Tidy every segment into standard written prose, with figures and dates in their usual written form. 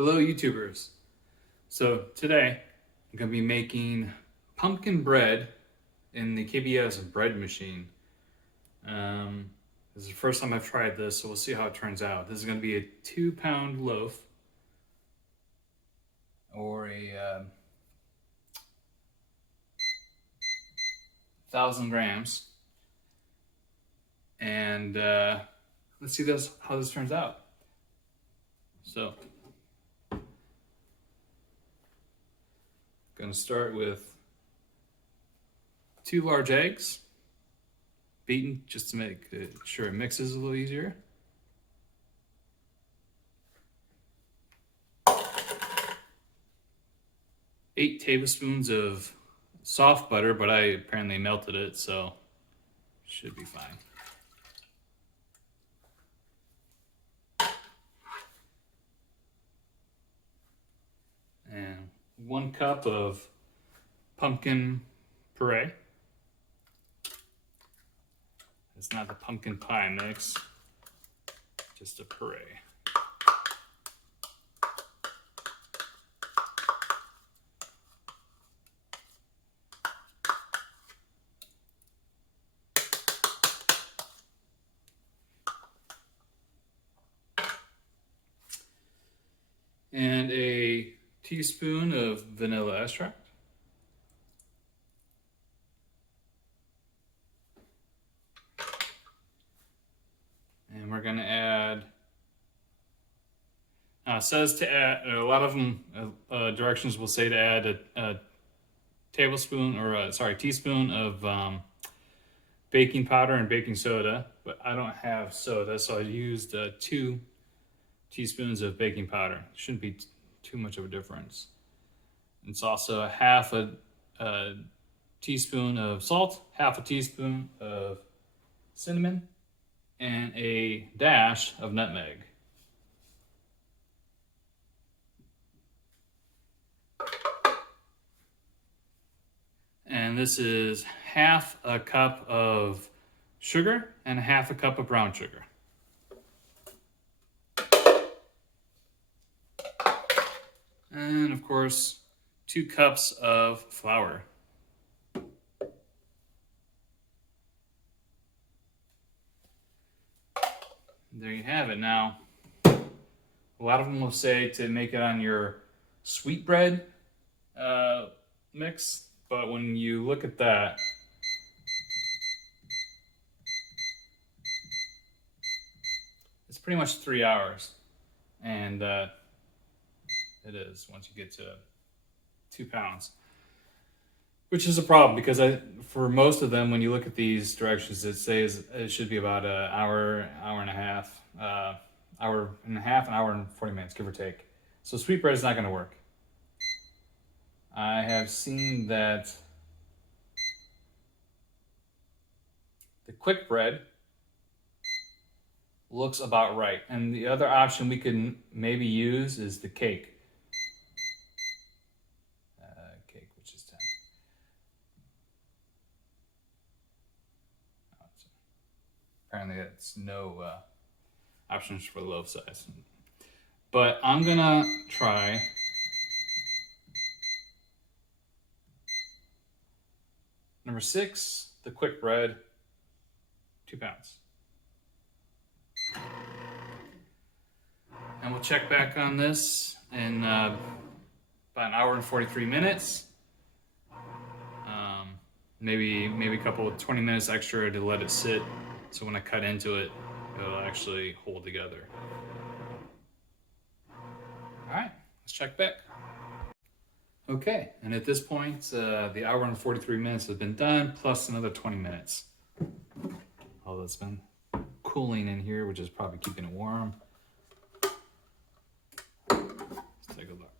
Hello YouTubers. So today I'm going to be making pumpkin bread in the KBS bread machine. This is the first time I've tried this, so we'll see how it turns out. This is going to be a 2-pound loaf or a 1,000 grams. And let's see how this turns out. So going to start with 2 large eggs, beaten just to make sure it mixes a little easier. Eight tablespoons of soft butter, but I apparently melted it, so should be fine. And 1 cup of pumpkin puree. It's not the pumpkin pie mix, just a puree. And a teaspoon of vanilla extract. And we're going to add, says to add, a lot of them, directions will say to add a tablespoon, or teaspoon of baking powder and baking soda, but I don't have soda, so I used 2 teaspoons of baking powder. Shouldn't be too much of a difference. It's also a half a teaspoon of salt, half a teaspoon of cinnamon, and a dash of nutmeg. And this is half a cup of sugar and half a cup of brown sugar. And of course, 2 cups of flour. There you have it. Now, a lot of them will say to make it on your sweetbread mix, but when you look at that, it's pretty much 3 hours, and it is once you get to 2 pounds, which is a problem because for most of them, when you look at these directions, it says it should be about an hour, hour and a half, an hour and 40 minutes, give or take. So sweetbread is not going to work. I have seen that the quick bread looks about right, and the other option we could maybe use is the cake. Which is 10. Apparently that's no options for the loaf size. But I'm gonna try number 6, the quick bread, 2 pounds. And we'll check back on this in about an hour and 43 minutes. Maybe a couple of 20 minutes extra to let it sit, so when I cut into it, it'll actually hold together. All right, let's check back. Okay, and at this point, the hour and 43 minutes has been done, plus another 20 minutes. Although it's been cooling in here, which is probably keeping it warm. Let's take a look.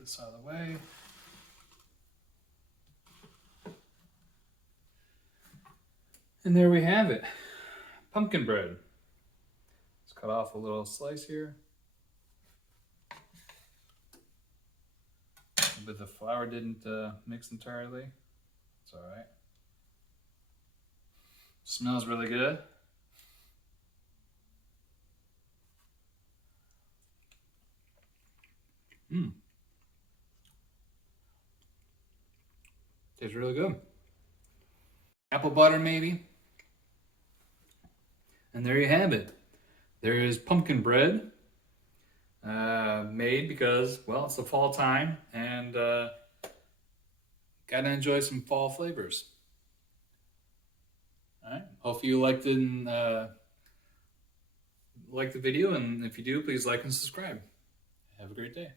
This out of the way. And there we have it. Pumpkin bread. Let's cut off a little slice here. But the flour didn't mix entirely. It's all right. Smells really good. Mmm. Tastes really good. Apple butter, maybe. And there you have it. There is pumpkin bread made because, well, it's the fall time and gotta enjoy some fall flavors. All right. Hope you liked it and liked the video, and if you do, please like and subscribe. Have a great day.